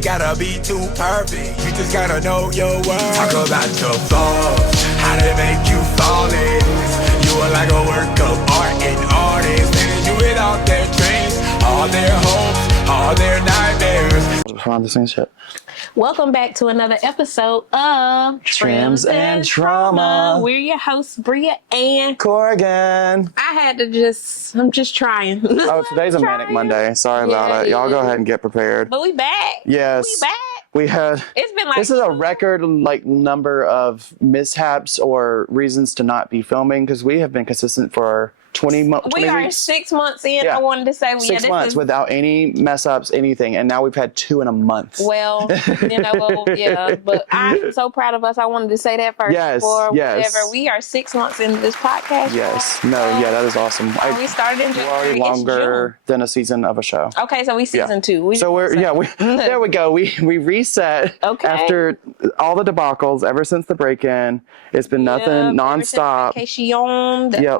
ain't gotta be too perfect. You just gotta know your worth. Talk about your flaws, how they make you flawless. You are like a work of art and artists. And you hit all their dreams, all their hopes, all their nightmares. Behind the scenes shit. Welcome back to another episode of Trims and Trauma. We're your hosts, Bria and Corrigan. I'm just trying. Oh, today's a manic Monday. Sorry about it. Y'all go ahead and get prepared. But we back. Yes. We back. We had. It's been like this is a record number of mishaps or reasons to not be filming because we have been consistent for 20 months. We are 6 months in. Yeah. I wanted to say 6 months without any mess ups, anything, and now we've had 2 in a month. Well, yeah, but I'm so proud of us. I wanted to say that first. Yes, whatever. We are 6 months into this podcast. Yes, that is awesome. We started in January. We're already longer than a season of a show. Okay, so we season 2. There we go. We reset after all the debacles ever since the break-in. It's been nothing nonstop.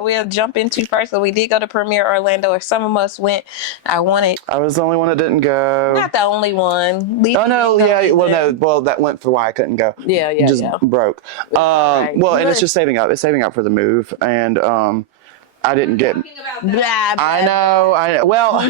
We'll jump into first. So we did go to Premiere Orlando, or some of us went. I was the only one that didn't go. Not the only one. Well, that went for why I couldn't go. Just broke. And it's just saving up. It's saving up for the move, and I didn't get. I know. Well,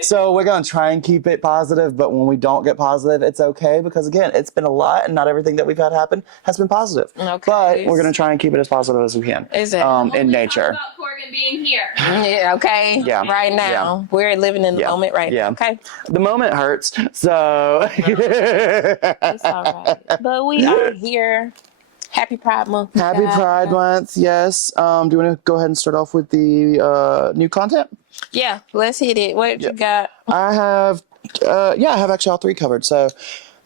so we're gonna try and keep it positive, but when we don't get positive, it's okay because again, it's been a lot, and not everything that we've had happen has been positive. Okay. But we're gonna try and keep it as positive as we can. Is it? In nature. About Corrigan being here. Yeah. Okay. Yeah. Right now, we're living in the moment. Right. Yeah. Okay. The moment hurts, so. It's all right. But we are here. Happy Pride Month. Happy Pride Month, yes. Do you want to go ahead and start off with the new content? Yeah, let's hit it. What you got? I have actually all 3 covered. So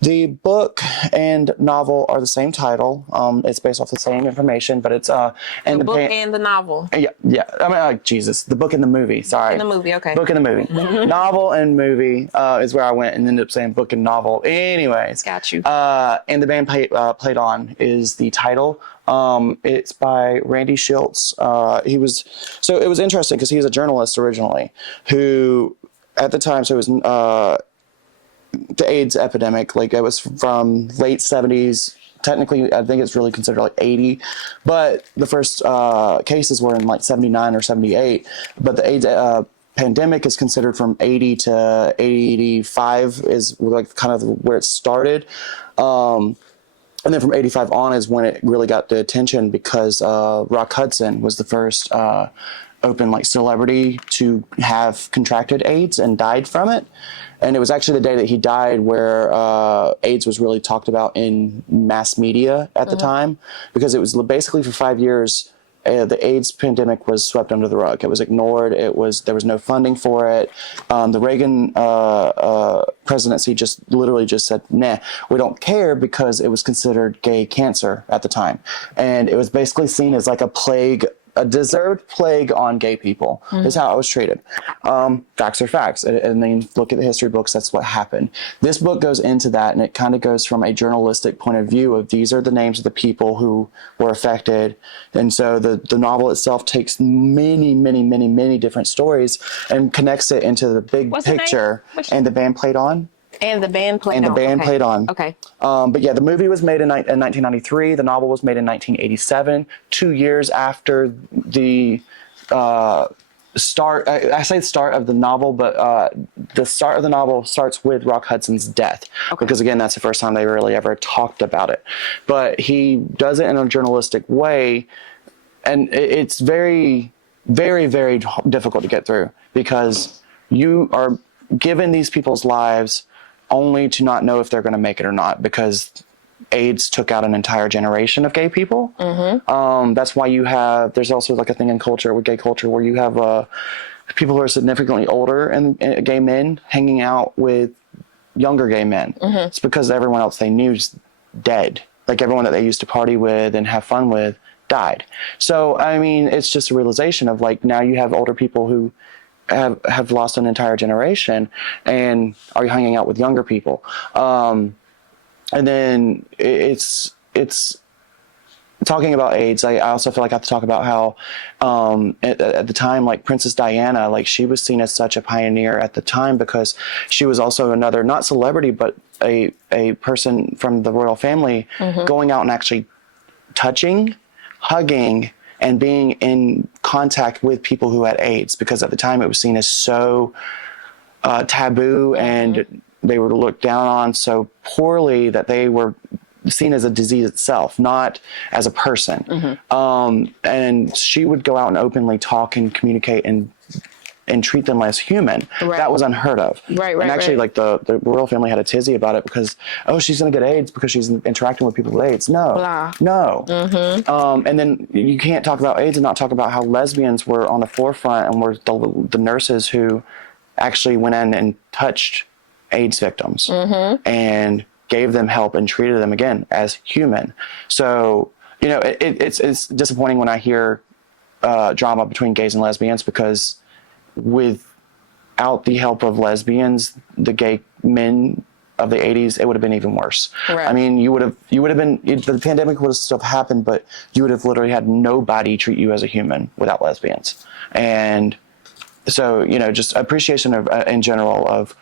the book and novel are the same title. It's based off the same information, but it's the book and the novel. Yeah. I mean, Jesus, the book and the movie. Sorry. Book and the movie. Okay. Book and the movie. Novel and movie is where I went and ended up saying book and novel. Anyways. Got you. And the band Played On is the title. It's by Randy Schultz. It was interesting because he was a journalist originally who at the time, so it was the AIDS epidemic, like it was from late 70s. Technically, I think it's really considered like 80, but the first cases were in like 79 or 78. But the AIDS pandemic is considered from 80 to 85 is like kind of where it started. And then from 85 on is when it really got the attention because Rock Hudson was the first open like celebrity to have contracted AIDS and died from it. And it was actually the day that he died where AIDS was really talked about in mass media at the time, because it was basically for 5 years, the AIDS pandemic was swept under the rug. It was ignored. There was no funding for it. The Reagan presidency literally just said, nah, we don't care, because it was considered gay cancer at the time. And it was basically seen as like a deserved plague on gay people is how it was treated. Facts are facts. And then look at the history books, that's what happened. This book goes into that, and it kind of goes from a journalistic point of view of these are the names of the people who were affected. And so the novel itself takes many different stories and connects it into the big picture. And the band Played On. And the band Played On. Okay. But yeah, the movie was made in 1993. The novel was made in 1987, 2 years after the start. I say the start of the novel, but the start of the novel starts with Rock Hudson's death. Okay. Because again, that's the first time they really ever talked about it. But he does it in a journalistic way, and it's very, very, very difficult to get through, because you are given these people's lives only to not know if they're going to make it or not, because AIDS took out an entire generation of gay people. That's why there's also like a thing in culture, with gay culture, where you have people who are significantly older and gay men hanging out with younger gay men. It's because everyone else they knew is dead. Like everyone that they used to party with and have fun with died. So, I mean, it's just a realization of like, now you have older people who have lost an entire generation and are hanging out with younger people. And then it's talking about AIDS, I also feel like I have to talk about how at the time, like Princess Diana, like she was seen as such a pioneer at the time because she was also another, not celebrity, but a person from the royal family going out and actually touching, hugging, and being in contact with people who had AIDS, because at the time it was seen as so taboo and they were looked down on so poorly that they were seen as a disease itself, not as a person. And she would go out and openly talk and communicate and treat them as human. That was unheard of. And actually, like the royal family had a tizzy about it because, oh, she's going to get AIDS because she's interacting with people with AIDS. No. And then you can't talk about AIDS and not talk about how lesbians were on the forefront and were the nurses who actually went in and touched AIDS victims and gave them help and treated them again as human. So, you know, it's disappointing when I hear drama between gays and lesbians, because without the help of lesbians, the gay men of the 80s, it would have been even worse. I mean, you would have been, the pandemic would have still happened, but you would have literally had nobody treat you as a human without lesbians. And so, you know, just appreciation of in general of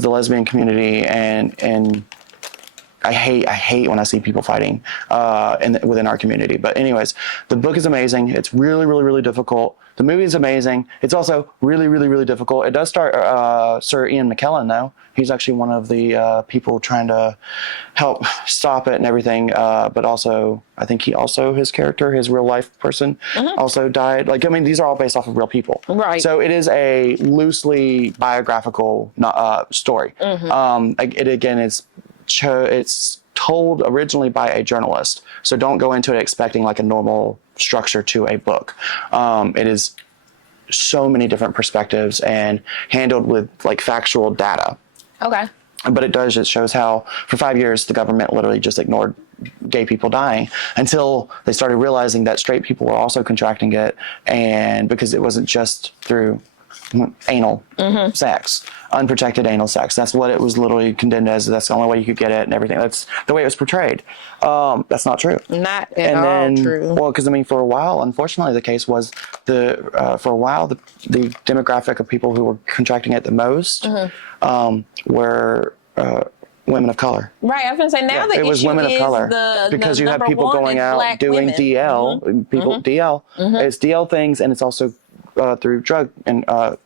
the lesbian community, and I hate when I see people fighting within our community. But anyways, the book is amazing. It's really, really, really difficult. The movie is amazing. It's also really, really, really difficult. It does star Sir Ian McKellen, though. He's actually one of the people trying to help stop it and everything. But also, I think his character, his real life person, also died. Like, I mean, these are all based off of real people. So it is a loosely biographical story. It again is it's told originally by a journalist, so don't go into it expecting like a normal structure to a book. It is so many different perspectives and handled with like factual data. But it shows how for 5 years the government literally just ignored gay people dying until they started realizing that straight people were also contracting it, and because it wasn't just through anal sex, unprotected anal sex. That's what it was literally condemned as. That's the only way you could get it and everything. That's the way it was portrayed. That's not true. Not at all true. Well, because I mean, for a while, unfortunately, the case was the demographic of people who were contracting it the most were women of color. I was going to say, now the it was issue women of color, because you have people going out doing DL, DL. It's DL things, and it's also through drug and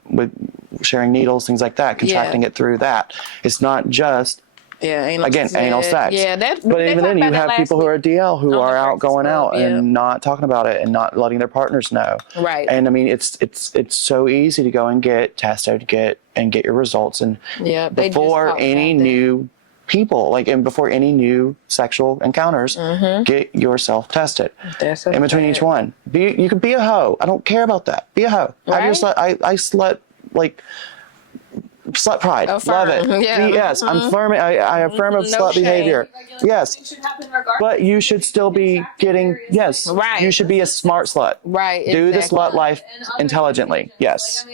with sharing needles, things like that, contracting it through that. It's not just anal sex. But even then, you have people who are DL who are out going out and not talking about it and not letting their partners know. And I mean, it's so easy to go and get tested, get your results, and before any new people, and before any new sexual encounters, get yourself tested. In between each one, you could be a hoe. I don't care about that. Be a hoe. Have your slut. I slut slut pride. Love it. Yes, I'm firm. I affirm of slut behavior. Yes, but you should still be getting. Yes, you should be a smart slut. Do the slut life intelligently. Yes.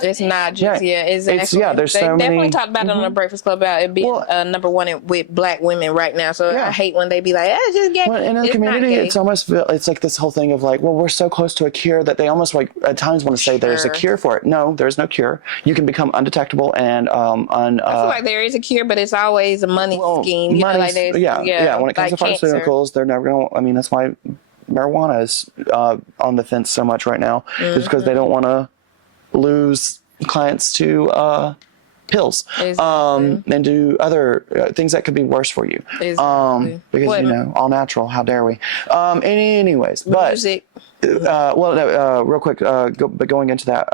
It's not just exactly. There's they so many. Definitely talked about it on the Breakfast Club about it being number one with black women right now. So I hate when they be like, "It's just gay." Well, in the community, it's almost like this whole thing of like, well, we're so close to a cure that they almost like at times want to say there's a cure for it. No, there's no cure. You can become undetectable and I feel like there is a cure, but it's always a money scheme. You know, like when it comes to pharmaceuticals, they're never going to. I mean, that's why marijuana is on the fence so much right now. It's because they don't want to lose clients to pills and do other things that could be worse for you. Because all natural. How dare we? Anyways, but music. Real quick, going into that.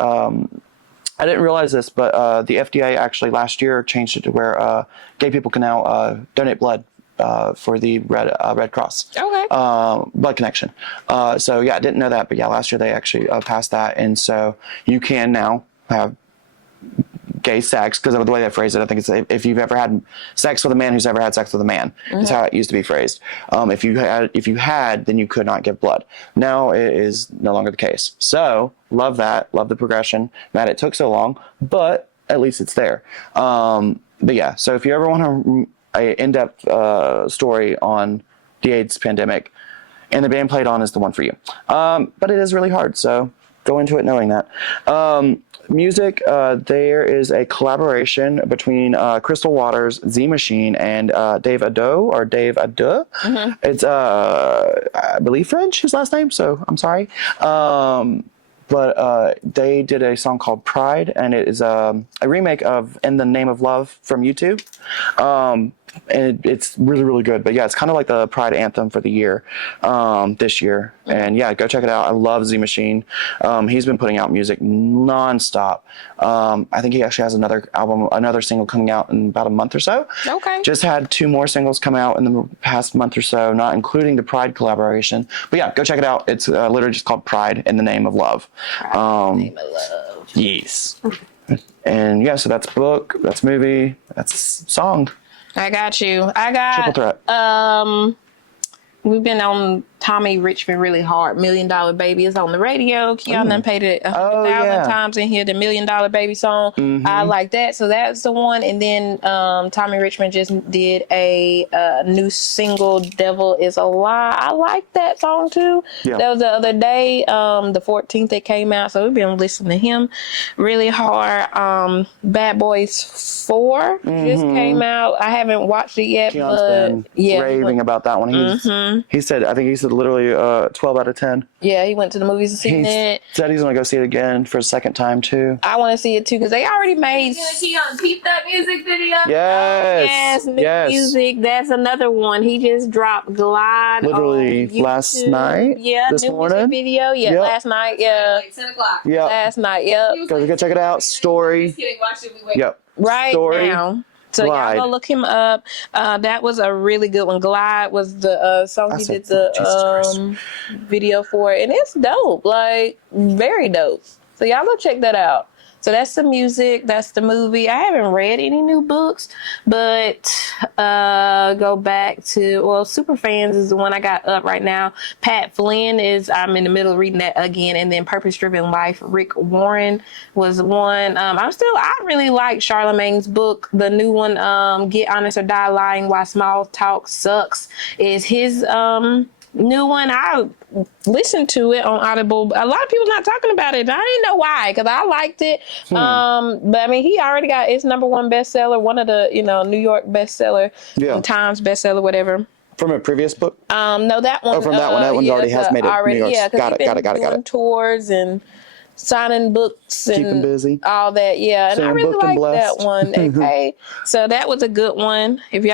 I didn't realize this, but the FDA actually last year changed it to where gay people can now donate blood for the Red Cross. Blood connection. I didn't know that, but last year they actually passed that, and so you can now have gay sex, because of the way they phrase it. I think it's if you've ever had sex with a man who's ever had sex with a man. That's how it used to be phrased. If you had, then you could not give blood. Now it is no longer the case. So love that. Love the progression. Mad it took so long, but at least it's there. So if you ever want an in-depth story on the AIDS pandemic, and the band played on is the one for you. But it is really hard, so go into it knowing that. Music, there is a collaboration between Crystal Waters, Z Machine, and Dave Ado. Mm-hmm. It's, I believe, French, his last name, so I'm sorry. But they did a song called Pride, and it is a remake of In the Name of Love from U2. And it's really, really good. But yeah, it's kind of like the Pride anthem for the year, this year. And yeah, go check it out. I love Z Machine. He's been putting out music nonstop. I think he actually has another single coming out in about a month or so. Okay. Just had 2 more singles come out in the past month or so, not including the Pride collaboration. But yeah, go check it out. It's literally just called Pride in the Name of Love. Pride in the Name of Love. Yes. And yeah, so that's book, that's movie, that's song. I got you. I got Triple threat. We've been on Tommy Richmond really hard. $1 Million Baby is on the radio. Keon done played it 100,000 times in here. The $1 Million Baby song. Mm-hmm. I like that. So that's the one. And then Tommy Richmond just did a new single, Devil Is a Lie. I like that song too. Yeah. That was the other day, the 14th it came out. So we've been listening to him really hard. Bad Boys 4 just came out. I haven't watched it yet. Keon's been raving about that one. He said literally 12 out of 10. Yeah, he went to the movies and seen it. Said he's going to go see it again for a second time too. I want to see it too because they already made. Keon peep that music video. Yes. Yes, music. That's another one. He just dropped Glide. Literally last night. Yeah, this morning. Music video. Yeah, last night. Yeah, like 10 o'clock. Yeah, last night. Yep. Go check it out. Story. Just kidding. Watch it. We wait. Yep. Right Story. now. So Glide. y'all go look him up. That was a really good one. Glide was the song he did the video for, and it's dope. Like very dope. So y'all go check that out. So that's the music. That's the movie. I haven't read any new books, but go back to Superfans is the one I got up right now. Pat Flynn I'm in the middle of reading that again, and then Purpose Driven Life. Rick Warren was one. I really like Charlemagne's book. The new one, Get Honest or Die Lying Why Small Talk Sucks, is his new one. I listened to it on Audible. A lot of people not talking about it. I didn't know why, because I liked it. But I mean, he already got its #1 bestseller, one of the New York bestseller, Times bestseller, whatever. From a previous book? No, that one. Oh, from that one. That one already has made it. Already, New York. yeah, Got it. Doing tours and signing books and keeping busy, all that. Yeah, and I really like that one. Okay, so that was a good one. If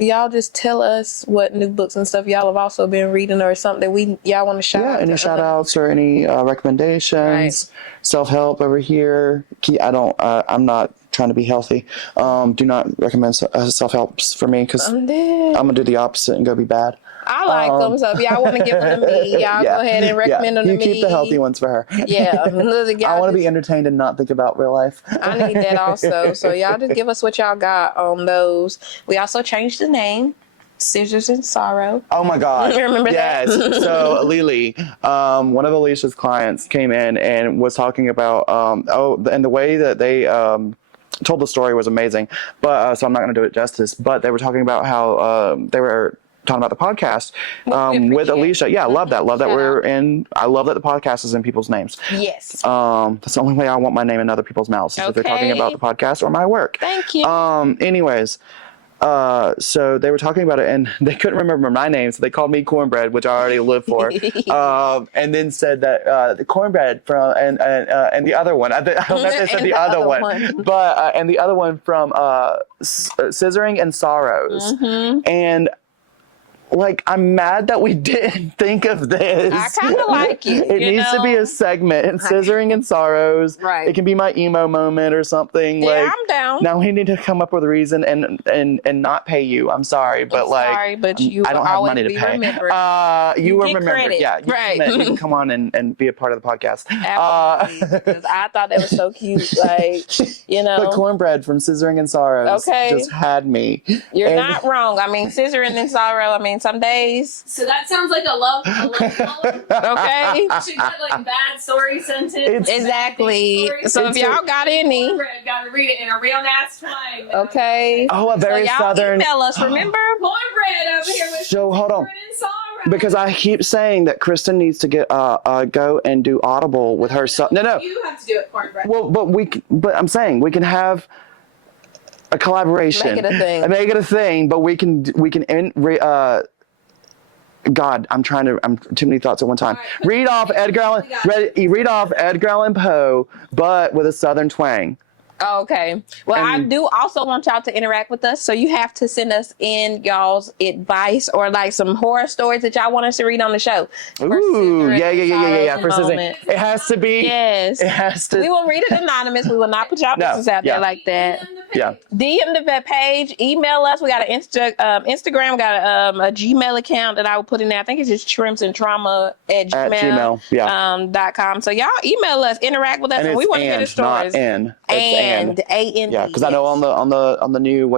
y'all just tell us what new books and stuff y'all have also been reading or something that y'all want to shout out. Any shout outs or any recommendations, right. Self-help over here. I'm not trying to be healthy. Do not recommend self-helps for me because I'm going to do the opposite and go be bad. I like them, so if y'all want to give them to me, y'all go ahead and recommend them to me. You keep the healthy ones for her. Yeah. I want to be entertained and not think about real life. I need that also. So y'all just give us what y'all got on those. We also changed the name. Scissors and Sorrow. Oh my God. Remember that? Yes. So Lily, one of Alicia's clients came in and was talking about, and the way that they told the story was amazing. But so I'm not going to do it justice. But they were talking about how they were talking about the podcast with Alicia. Yeah, I love that. Love that I love that the podcast is in people's names. Yes. That's the only way I want my name in other people's mouths is if they're talking about the podcast or my work. Thank you. Anyways, so they were talking about it and they couldn't remember my name, so they called me Cornbread, which I already live for. And then said that the Cornbread from and the other one. I don't know if they said the other one, but and the other one from Scissoring and Sorrows. And like, I'm mad that we didn't think of this. I kind of like it. It needs to be a segment. And Scissoring and Sorrows. Right. It can be my emo moment or something. Yeah, like, I'm down. Now we need to come up with a reason and not pay you. I'm sorry, but sorry, but you I don't have money to pay. You were remembered. Credit. Yeah, you can come on and be a part of the podcast. Absolutely. Because I thought that was so cute. Like, The Cornbread from Scissoring and Sorrows just had me. You're not wrong. I mean, Scissoring and Sorrow, some days. So that sounds like a love novel. Okay. Should get like bad story sentence. Exactly. So if y'all got any, got to read it in a real ass twang. Okay. Oh, a very so y'all southern. email us, remember? Cornbread over here with So hold on. songwriting. Because I keep saying that Kristen needs to get go and do Audible with her son. No. You have to do it, Cornbread. Well, but I'm saying we can have a collaboration. Make it a thing. Make it a thing, but we can God, I'm too many thoughts at one time. Right. Read off Edgar Allan Poe, but with a southern twang. Oh, okay. Well, I do also want y'all to interact with us, so you have to send us in y'all's advice or like some horror stories that y'all want us to read on the show. Ooh, yeah. For moment. it has to be. Yes. It has to. We will read it anonymous. We will not put y'all business out there like that. Yeah. DM the page. Email us. We got an Instagram. We got a Gmail account that I will put in there. I think it's just Trimps and Trauma at Gmail. .com. So y'all email us, interact with us, and we want to hear the stories. Not N. And A-N-D. Yeah, because I know on the new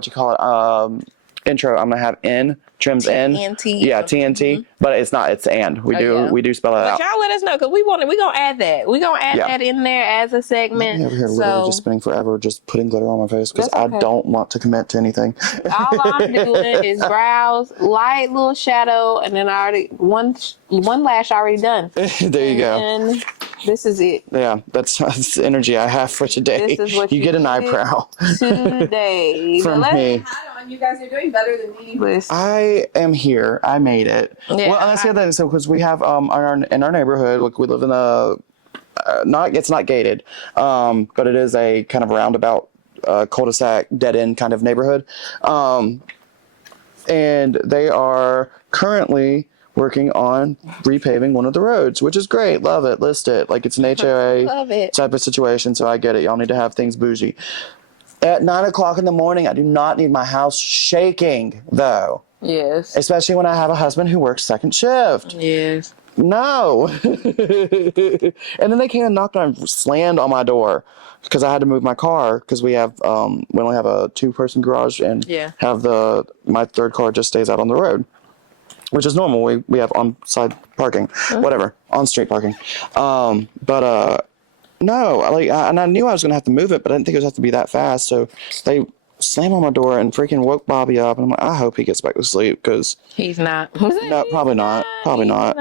intro I'm gonna have N trims N. TNT. Yeah, TNT. But it's not. It's and. We do spell it out. But y'all let us know because we gonna add that. We gonna add that in there as a segment. I'm over here literally just spending forever just putting glitter on my face because I don't want to commit to anything. All I'm doing is brows, light little shadow, and then I already one lash already done. There you go. And this is it. Yeah, that's the energy I have for today. This is what you get an eyebrow today. from me. You guys are doing better than me. I am here. I made it. Yeah, well, that's the other thing. So, because we have in our neighborhood, like we live in a it's not gated, but it is a kind of roundabout, cul-de-sac, dead end kind of neighborhood, and they are currently working on repaving one of the roads, which is great. Love it. List it. Like it's an HOA Love it. type of situation. So I get it. Y'all need to have things bougie. At 9 o'clock in the morning, I do not need my house shaking, though. Yes. Especially when I have a husband who works second shift. Yes. No. And then they came and knocked on, slammed on my door because I had to move my car because we only have a 2-person garage and have my third car just stays out on the road, which is normal. We have on-side parking, whatever, on-street parking. No, and I knew I was going to have to move it, but I didn't think it was going to have to be that fast. So they slammed on my door and freaking woke Bobby up. And I'm like, I hope he gets back to sleep because he's not. No, probably not. Probably not.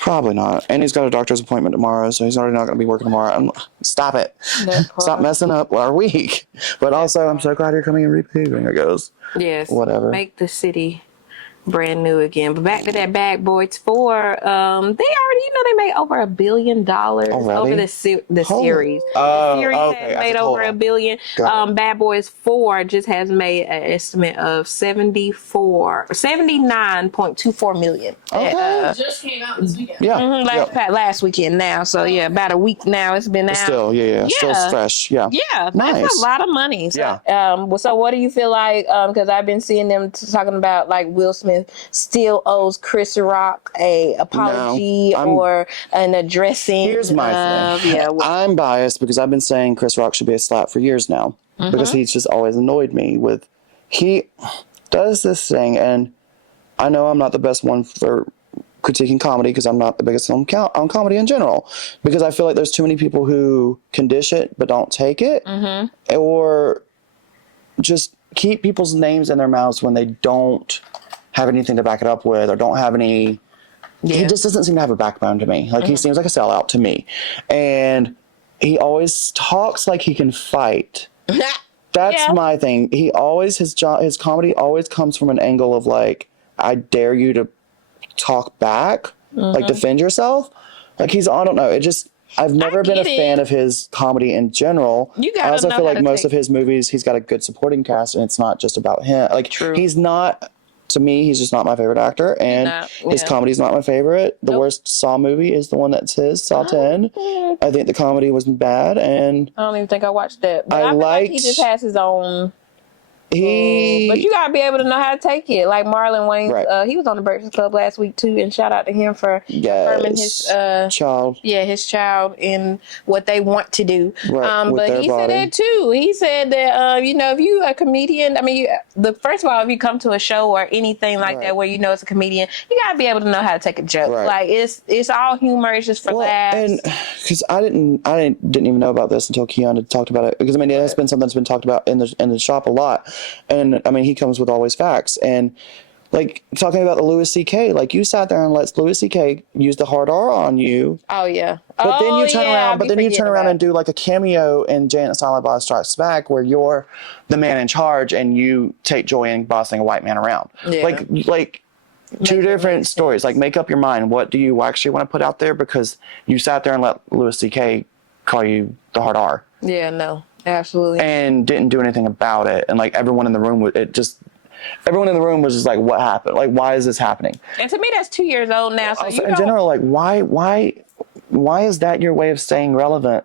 Probably not. And he's got a doctor's appointment tomorrow, so he's already not going to be working tomorrow. Stop it. Stop messing up our week. But also, I'm so glad you're coming and repaving, I guess. Yes. Whatever. Make the city brand new again. But back to that Bad Boys 4, they already, they made over $1 billion over the series. The series has made over $1 billion. Bad Boys 4 just has made an estimate of $79.24 million. Okay. Just came out this weekend. Yeah. Last weekend now. So about a week now it's been out. Still, still fresh. Yeah. Yeah. Nice. That's a lot of money. So, yeah. So what do you feel like? Because I've been seeing them talking about like Will Smith still owes Chris Rock a apology or an addressing. Here's my thing. I'm biased because I've been saying Chris Rock should be a slap for years now because he's just always annoyed me with. He does this thing, and I know I'm not the best one for critiquing comedy because I'm not the biggest on comedy in general because I feel like there's too many people who can dish it but don't take it or just keep people's names in their mouths when they don't have anything to back it up with or don't have any. He just doesn't seem to have a backbone to me. Like he seems like a sellout to me, and he always talks like he can fight. That's my thing. He always his comedy always comes from an angle of like, I dare you to talk back, like defend yourself. Like I don't know. I've never been a fan of his comedy in general. I also feel like most of his movies, he's got a good supporting cast, and it's not just about him. Like he's not. To me, he's just not my favorite actor, and his comedy's not my favorite. The worst Saw movie is the one that's his, Saw 10. I think the comedy was bad, and I don't even think I watched that. But I feel like he just has his own But you gotta be able to know how to take it. Like Marlon Wayne, Right. he was on the Breakfast Club last week too, and shout out to him for affirming his child. Yeah, his child in what they want to do. Right, with but their he body. said that too. He said that if you a comedian, I mean, first of all, if you come to a show or anything like that where you know it's a comedian, you gotta be able to know how to take a joke. Right. Like it's all humor. It's just for laughs. And because I didn't even know about this until Keon had talked about it. Because I mean, it's been something that's been talked about in the shop a lot. And I mean, he comes with always facts. And like talking about the Louis C.K., like you sat there and let Louis C.K. use the hard R on you. Oh yeah. But then you turn around. But then you turn around about and do like a cameo in Janet Silent Bob Strikes Back, where you're the man in charge and you take joy in bossing a white man around. Yeah. Like two different stories. Like make up your mind. What do you actually want to put out there? Because you sat there and let Louis C.K. call you the hard R. Yeah. No. Absolutely. And didn't do anything about it. And like everyone in the room everyone in the room was just like, what happened? Like, why is this happening? And to me, that's 2 years old now. So also, in general, like, why is that your way of staying relevant?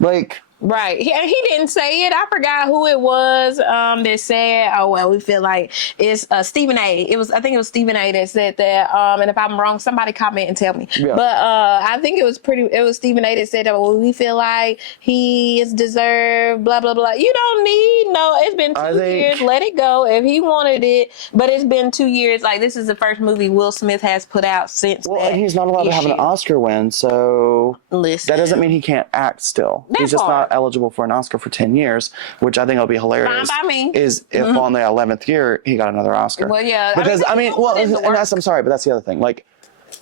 Like, right. He didn't say it. I forgot who it was that said, oh, well, we feel like it's Stephen A. I think it was Stephen A. that said that. And if I'm wrong, somebody comment and tell me. Yeah. But I think it was Stephen A. that said that, well, we feel like he is deserved, blah, blah, blah. You don't need, it's been 2 years. Let it go if he wanted it. But it's been 2 years. Like, this is the first movie Will Smith has put out since and he's not allowed to have an Oscar win, so that doesn't mean he can't act still. He's just not eligible for an Oscar for 10 years, which I think will be hilarious. Fine by me. Is if on the 11th year he got another Oscar. Well, yeah. Because I'm sorry, but that's the other thing. Like,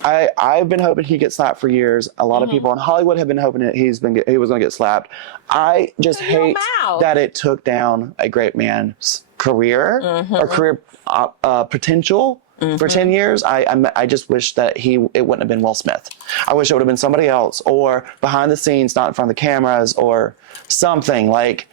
I've been hoping he gets slapped for years. A lot of people in Hollywood have been hoping that he was going to get slapped. I just hate that it took down a great man's career or career potential. For 10 years, I just wish that it wouldn't have been Will Smith. I wish it would have been somebody else, or behind the scenes, not in front of the cameras, or something like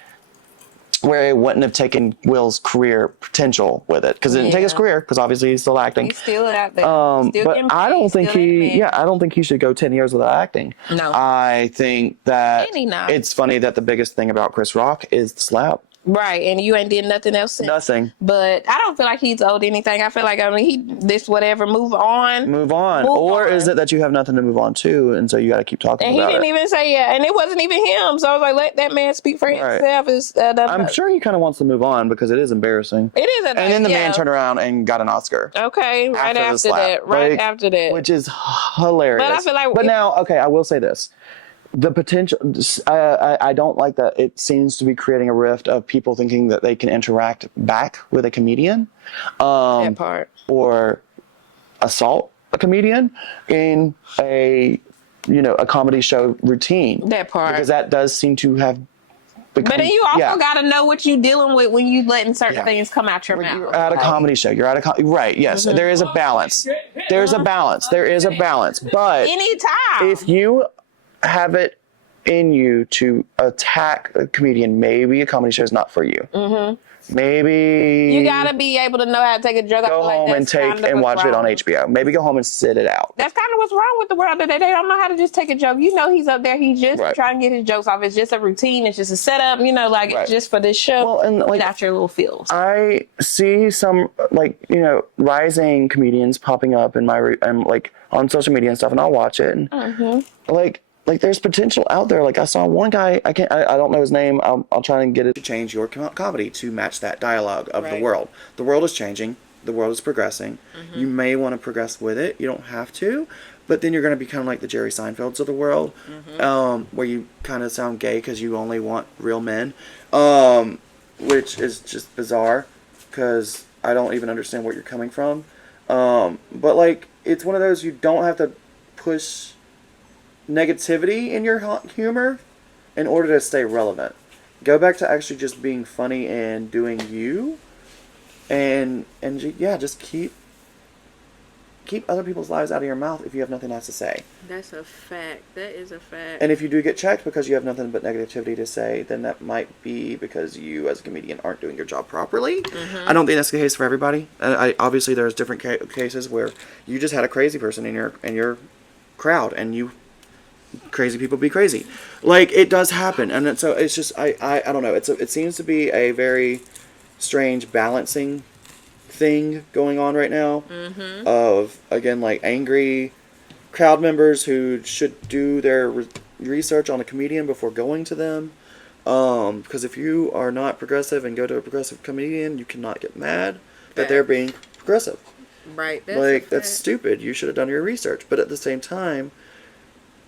where it wouldn't have taken Will's career potential with it, because it didn't take his career, because obviously he's still acting. He's still out there. But I don't think I don't think he should go 10 years without acting. No. I think that it's funny that the biggest thing about Chris Rock is the slap. Right, and you ain't did nothing else since. Nothing. But I don't feel like he's owed anything. I feel like move on. Or is it that you have nothing to move on to, and so you got to keep talking about it? And he didn't even say and it wasn't even him. So I was like, let that man speak for himself. I'm sure he kind of wants to move on because it is embarrassing. It is, and then the man turned around and got an Oscar. Okay, right after that, which is hilarious. But I feel like, now, okay, I will say this. The potential, I don't like that it seems to be creating a rift of people thinking that they can interact back with a comedian. That part. Or assault a comedian in a comedy show routine. That part. Because that does seem to have become, but then you also got to know what you're dealing with when you letting certain things come out your mouth. You're at a comedy show. You're at a right. Yes, there is a balance. There's a balance. There is a balance. But anytime, if you have it in you to attack a comedian, maybe a comedy show is not for you. Maybe you gotta be able to know how to take a joke. Go home and watch it on HBO. Maybe go home and sit it out. That's kind of what's wrong with the world today. They don't know how to just take a joke. He's up there. He's just trying to get his jokes off. It's just a routine. It's just a setup. It's just for this show. Well, and get out your little feels. I see some rising comedians popping up in my on social media and stuff, and I'll watch it. And like there's potential out there. Like I saw one guy, I don't know his name. I'll try and get it to change your comedy to match that dialogue of the world. The world is changing. The world is progressing. You may want to progress with it. You don't have to, but then you're going to be kind of like the Jerry Seinfelds of the world, where you kind of sound gay because you only want real men, which is just bizarre because I don't even understand where you're coming from. But it's one of those, you don't have to push negativity in your humor in order to stay relevant. Go back to actually just being funny and doing you, and just keep other people's lives out of your mouth if you have nothing else to say. That's a fact. That is a fact. And if you do get checked because you have nothing but negativity to say, then that might be because you as a comedian aren't doing your job properly. I don't think that's the case for everybody. Obviously there's different cases where you just had a crazy person in your crowd, and you crazy people be crazy. It does happen, and so it's just I don't know. It seems to be a very strange balancing thing going on right now of, again, like angry crowd members who should do their research on a comedian before going to them. Because if you are not progressive and go to a progressive comedian, you cannot get mad that they're being progressive. Right. That's stupid. You should have done your research. But at the same time,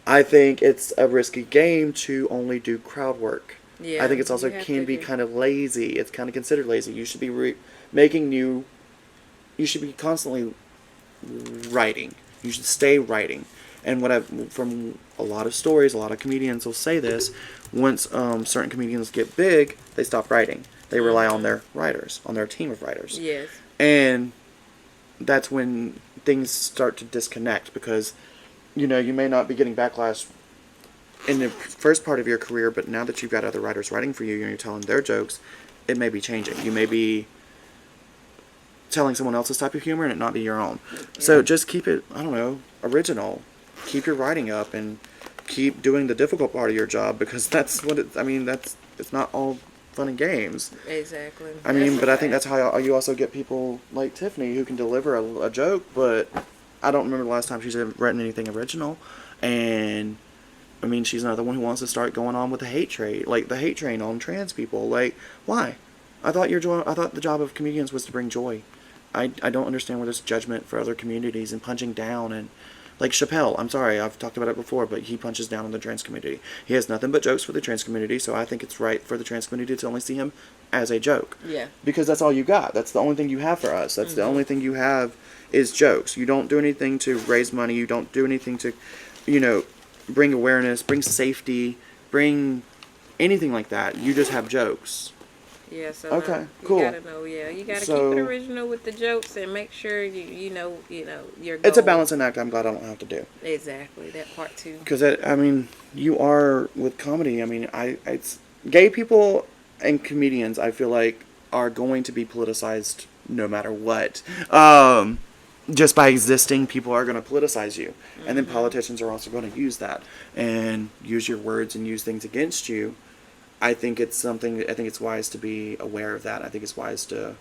I think it's a risky game to only do crowd work. Yeah, I think it's also can be kind of lazy. It's kind of considered lazy. You should be making new. You should be constantly writing. You should stay writing. And from a lot of stories, a lot of comedians will say this. Once certain comedians get big, they stop writing. They rely on their writers, on their team of writers. Yes. And that's when things start to disconnect because, you may not be getting backlash in the first part of your career, but now that you've got other writers writing for you and you're telling their jokes, it may be changing. You may be telling someone else's type of humor and it not be your own. Yeah. So just keep it, original. Keep your writing up and keep doing the difficult part of your job because that's what it's not all fun and games. Exactly. But I think that's how you also get people like Tiffany who can deliver a joke, but I don't remember the last time she's ever written anything original. And she's another one who wants to start going on with the hate train on trans people. Like, why? I thought the job of comedians was to bring joy. I don't understand where this judgment for other communities and punching down and like Chappelle. I'm sorry, I've talked about it before, but he punches down on the trans community. He has nothing but jokes for the trans community, so I think it's right for the trans community to only see him as a joke. Yeah. Because that's all you got. That's the only thing you have for us. That's the only thing you have is jokes. You don't do anything to raise money. You don't do anything to, bring awareness, bring safety, bring anything like that. You just have jokes. Yeah, so okay, cool. You gotta know, you gotta keep it original with the jokes and make sure you know your goal. It's a balancing act. I'm glad I don't have to do. Exactly, that part too. Because you are with comedy. It's gay people and comedians. I feel like are going to be politicized no matter what. Just by existing, people are going to politicize you, and then politicians are also going to use that and use your words and use things against you. I think it's wise to be aware of that. I think it's wise to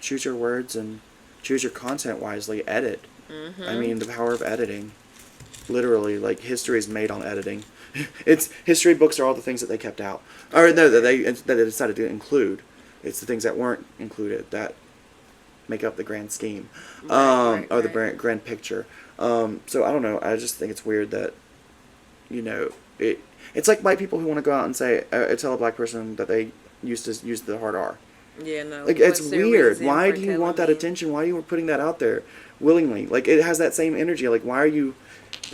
choose your words and choose your content wisely. Edit. The power of editing. Literally, like, history is made on editing. History books are all the things that they kept out. Or no, that they decided to include. It's the things that weren't included that make up the grand scheme. The grand picture. So I don't know. I just think it's weird that, it's like white people who want to go out and say, tell a black person that they used to use the hard R. Yeah, no. Like, it's weird. Why do you want that attention? Why are you putting that out there willingly? Like, it has that same energy. Like, why are you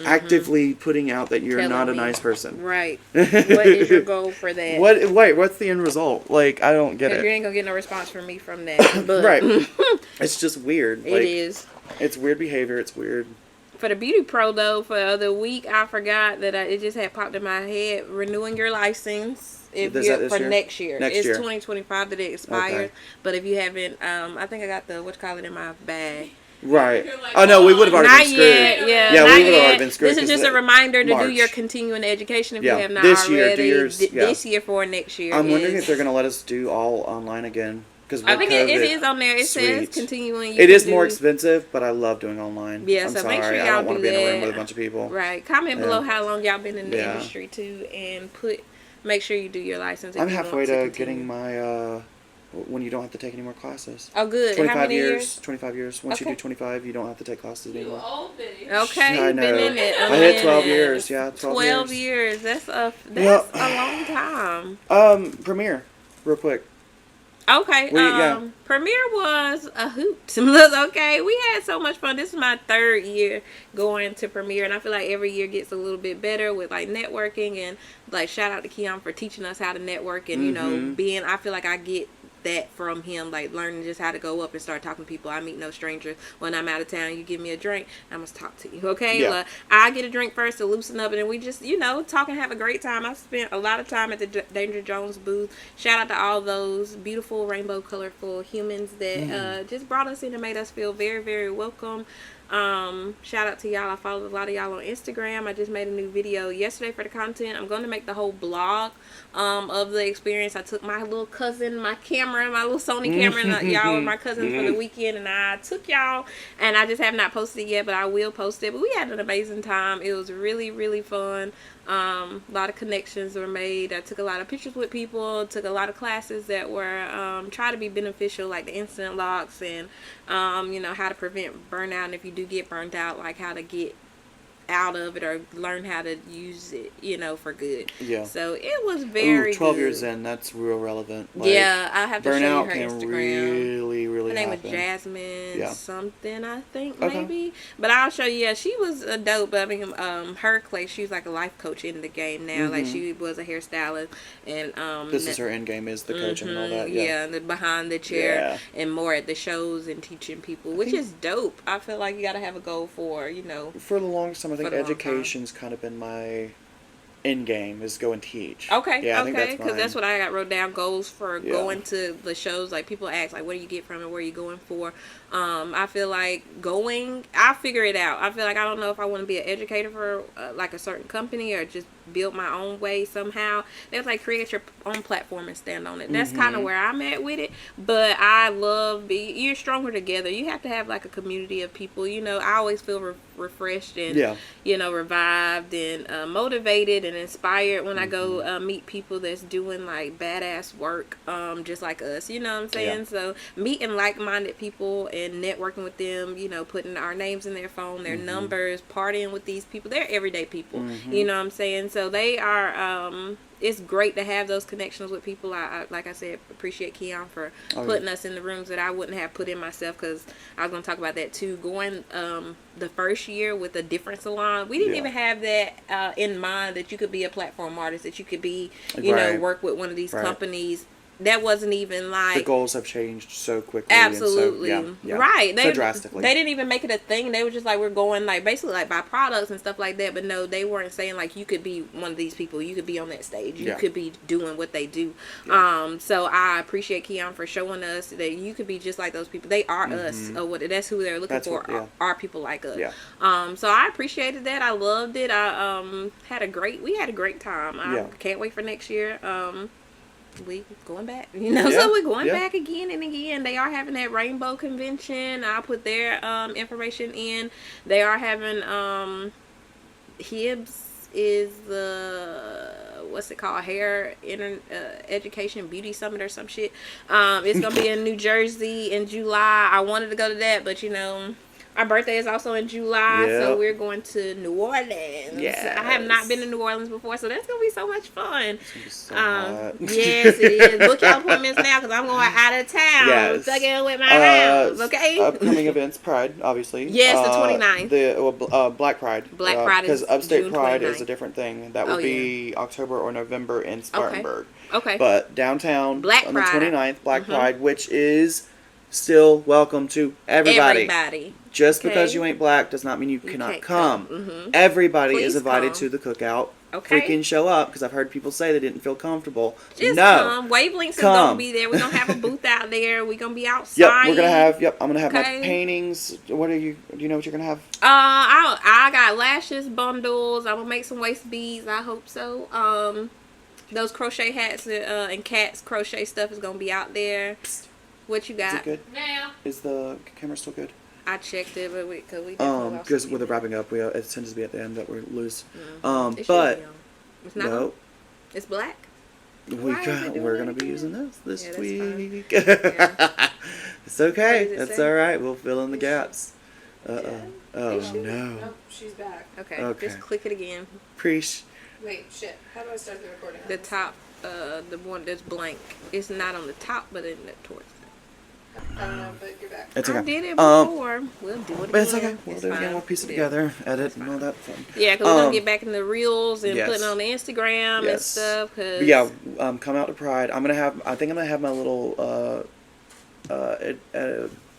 actively putting out that you're not a nice person? Right. What is your goal for that? What's the end result? Like, I don't get it. You ain't gonna get no response from me from that. But right. It's just weird. It is. It's weird behavior. It's weird. For the beauty pro though, for the week, I forgot that it just had popped in my head. Renewing your license next year. It's 2025 that it expires. Okay. But if you haven't, I think I got the in my bag. Right. Oh no, we would have already been screwed. Yeah, we would have already been screwed. This is just a reminder to do your continuing education if you have not already. This year for next year. I'm wondering if they're going to let us do all online again. I think it is on there. It says continuing. It is more expensive, but I love doing online. Yeah, so make sure y'all I don't want to be in a room with a bunch of people. Right. Comment below how long y'all been in the industry too, and make sure you do your license. I'm halfway to getting my when you don't have to take any more classes. Oh, good. 25 years. 25 years. Once you do 25, you don't have to take classes anymore. Okay. I know. Been in it. I hit 12 years. Yeah, 12 years. That's a long time. Premiere, real quick. Okay. Premiere was a hoot. Okay. We had so much fun. This is my 3rd year going to Premiere, and I feel like every year gets a little bit better with like networking, and like shout out to Keon for teaching us how to network, and I feel like I get that from him, like learning just how to go up and start talking to people. I meet no strangers. When I'm out of town, you give me a drink, I must talk to you, okay? Yeah. I get a drink first to loosen up, and then we just talk and have a great time. I've spent a lot of time at the Danger Jones booth. Shout out to all those beautiful rainbow colorful humans that just brought us in and made us feel very, very welcome. Shout out to y'all. I followed a lot of y'all on Instagram. I just made a new video yesterday for the content. I'm going to make the whole blog of the experience. I took my little cousin, my camera, my little Sony camera, and y'all were my cousins for the weekend, and I took y'all, and I just have not posted it yet, but I will post it. But we had an amazing time. It was really, really fun. A lot of connections were made. I took a lot of pictures with people, took a lot of classes that were try to be beneficial, like the incident locks and you know, how to prevent burnout, and if you do get burnt out, like how to get out of it or learn how to use it, you know, for good. Yeah. So it was very 12 good. years in, that's real relevant. Like, yeah, I have to show you burnout her can Instagram. really Her name happen. was Jasmine something, I think, Okay. maybe. But I'll show you. Yeah, she was a dope. But I mean, her class, she's like a life coach in the game now. Like she was a hairstylist, and this is her end game, is the coaching and all that. Yeah, and the behind the chair and more at the shows and teaching people, which is dope. I feel like you got to have a goal for, you know. For the longest time, I think education's kind of been my end game, is go and teach. Okay, yeah, I think okay, because that's what I got wrote down, goals for going to the shows. Like people ask, like, what do you get from it? Where are you going for? I feel like I'll figure it out. I feel like I don't know if I want to be an educator for like a certain company or just build my own way somehow. They was like, create your own platform and stand on it. That's kind of where I'm at with it. But I love you're stronger together. You have to have like a community of people. You know, I always feel refreshed and you know, revived and motivated and inspired when I go meet people that's doing like badass work, just like us. You know what I'm saying? So meeting like-minded people and networking with them, you know, putting our names in their phone, their numbers, partying with these people. They're everyday people. You know what I'm saying? So they are it's great to have those connections with people. I like I said, appreciate Keon for putting us in the rooms that I wouldn't have put in myself, because I was going to talk about that too. Going the first year with a different salon, we didn't even have that in mind, that you could be a platform artist, that you could be, you know, work with one of these companies. That wasn't even like... The goals have changed so quickly. Absolutely. And so, right. So drastically. They didn't even make it a thing. They were just like, we're going like basically like by products and stuff like that. But no, they weren't saying like you could be one of these people. You could be on that stage. You could be doing what they do. So I appreciate Keon for showing us that you could be just like those people. They are us. That's who they're looking for. Are people like us. So I appreciated that. I loved it. We had a great time. I can't wait for next year. We going back, you know, so we're going back again and again. They are having that rainbow convention. I'll put their information in. They are having Hibbs is the what's it called, hair education beauty summit or some shit. It's gonna be in New Jersey in July. I wanted to go to that, but you know, our birthday is also in July, so we're going to New Orleans. I have not been to New Orleans before, so that's going to be so much fun. So hot. Yes, it is. Book your appointments now, because I'm going out of town. Stuck in with my rounds, okay? Upcoming events, Pride, obviously. Yes, the 29th. Black Pride. Black Pride is because Upstate June Pride 29th. is a different thing. That will be October or November in Spartanburg. Okay. But downtown, Black on Pride. the 29th, Black Pride, which is still welcome to everybody. Just because you ain't black does not mean you cannot come. Everybody is invited to the cookout. Freaking show up, because I've heard people say they didn't feel comfortable. Just come. Wavelengths is going to be there. We're going to have a booth out there. We're going to be outside. We're going to have, I'm going to have my paintings. What are you, do you know what you're going to have? I got lashes, bundles. I'm going to make some waist beads. I hope so. Those crochet hats and cats crochet stuff is going to be out there. Psst. What you got? Is it good? Yeah. Is the camera still good? I checked it, but because with the wrapping up, it tends to be at the end that we're loose. But it's not. No, it's black. We're gonna be using this week. Yeah. It's okay. That's all right. We'll fill in the gaps. Oh no. Nope, she's back. Okay. Just click it again. Preach. Wait, shit. How do I start the recording? The top, the one that's blank. It's not on the top, but in the towards. I don't know, but you're back. It's okay. I did it before. We'll do it again. But it's okay. We'll do it again. We'll piece it together, edit, and all that fun. Yeah, because we're going to get back in the reels and putting on the Instagram and stuff. But come out to Pride. I think I'm going to have my little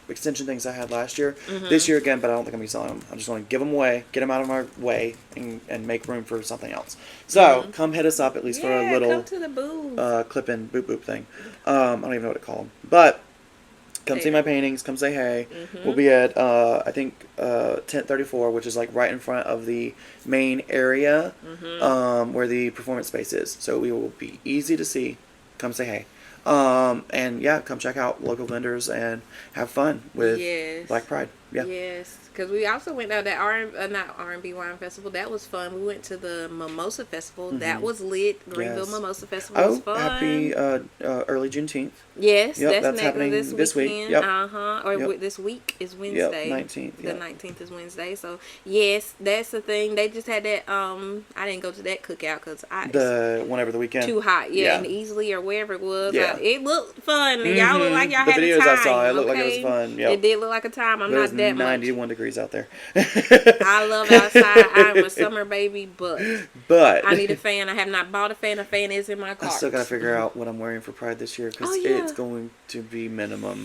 extension things I had last year. This year again, but I don't think I'm going to be selling them. I just want to give them away, get them out of my way, and make room for something else. So, come hit us up at least for a little come to the booth. clip-in, boop-boop thing. I don't even know what to call them. But... Come see my paintings. Come say hey. We'll be at I think tent 34, which is like right in front of the main area where the performance space is. So we will be easy to see. Come say hey. And yeah, come check out local vendors and have fun with Black Pride. Yeah. Yes. Because we also went out that not R&B wine festival. That was fun. We went to the Mimosa Festival. That was lit. Greenville Mimosa Festival was fun. Happy early Juneteenth. Yes, Yep, that's happening this week. Yep. Or this week is Wednesday. Yep, 19th. The 19th is Wednesday. So yes, that's the thing. They just had that. I didn't go to that cookout because the one over the weekend. Too hot. Yeah, and Easily or wherever it was. Yeah. It looked fun. And y'all looked like y'all had a time. The videos I saw, it looked like it was fun. Yep. It did look like a time. I'm not that 91 degrees out there. I love outside. I'm a summer baby, but I need a fan. I have not bought a fan. A fan is in my car. I still gotta figure out what I'm wearing for Pride this year because it's going to be minimal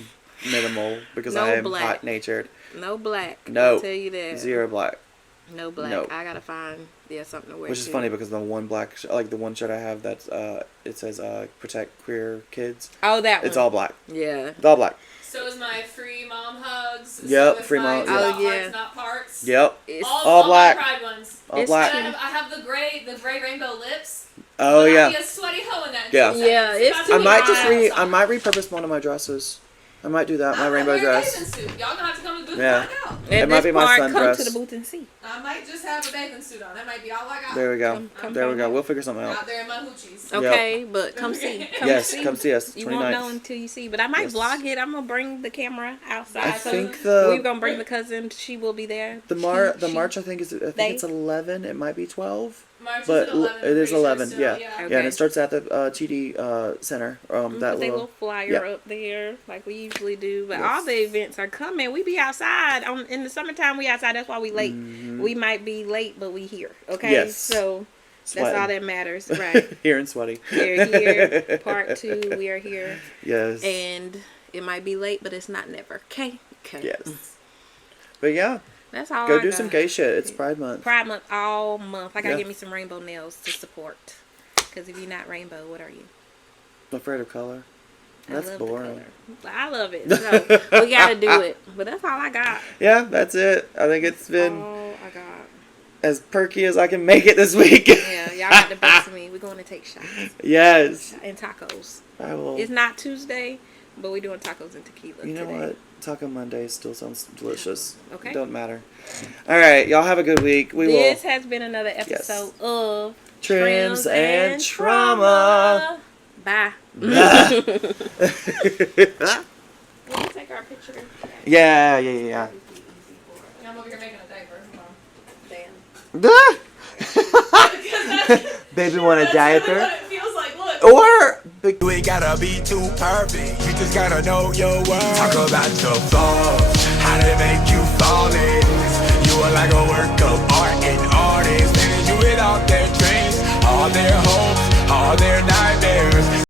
because I am hot natured. No black. No. I'll tell you that. Zero black. No black. Nope. I gotta find something to wear. Which is funny because the one black the one shirt I have that's it says protect queer kids. Oh, that one. It's all black. Yeah. It's all black. So is my free mom hugs. Yep, so free mom. Oh yeah. Hearts, not parts. Yep. All black. My Pride ones. All black. I have the gray rainbow lips. Oh yeah. I'll be a sweaty hoe in that. Yeah. It's I might repurpose one of my dresses. I might do that. My rainbow dress. Y'all gonna have to come to the booth Yeah. and find out. It might be my sundress. Come to the booth and see. I might just have a bathing suit on. That might be all I got. There we go. There we go. We'll figure something out. Out there in my hoochies. Okay, but come see. Come see us. You won't know until you see. But I might vlog it. I'm gonna bring the camera outside. I think we're gonna bring the cousin. She will be there. The march I think it's 11. It might be 12. But it is 11. Still, yeah. Okay. Yeah, and it starts at the TD Center. That little flyer up there, like we usually do. But all the events are coming. We be outside in the summertime. We outside. That's why we late. We might be late, but we here. Okay. Yes. So Sweating. that's all that matters, right? Here and sweaty. We're here. Part 2. We are here. Yes. And it might be late, but it's not never. Okay. Yes. But yeah. That's all. Go do some gay shit. It's Pride Month. Pride Month all month. I gotta get me some rainbow nails to support. Because if you're not rainbow, what are you? Afraid of color. That's boring. I love it. So we gotta do it. But that's all I got. Yeah, that's it. I think it's been all I got. As perky as I can make it this week. Yeah, y'all got to bust me. We're going to take shots. Yes. And tacos. I will. It's not Tuesday, but we're doing tacos and tequila. You know what? Taco Monday still sounds delicious. Okay. It don't matter. All right, y'all have a good week. This has been another episode of Trims and Trauma. Bye. Bye. Will you take our picture? Yeah. I'm over here making a diaper. Damn. Baby want a diaper? What it feels like. Look. Or You ain't gotta be too perfect. You just gotta know your worth. Talk about your flaws, how they make you fall in.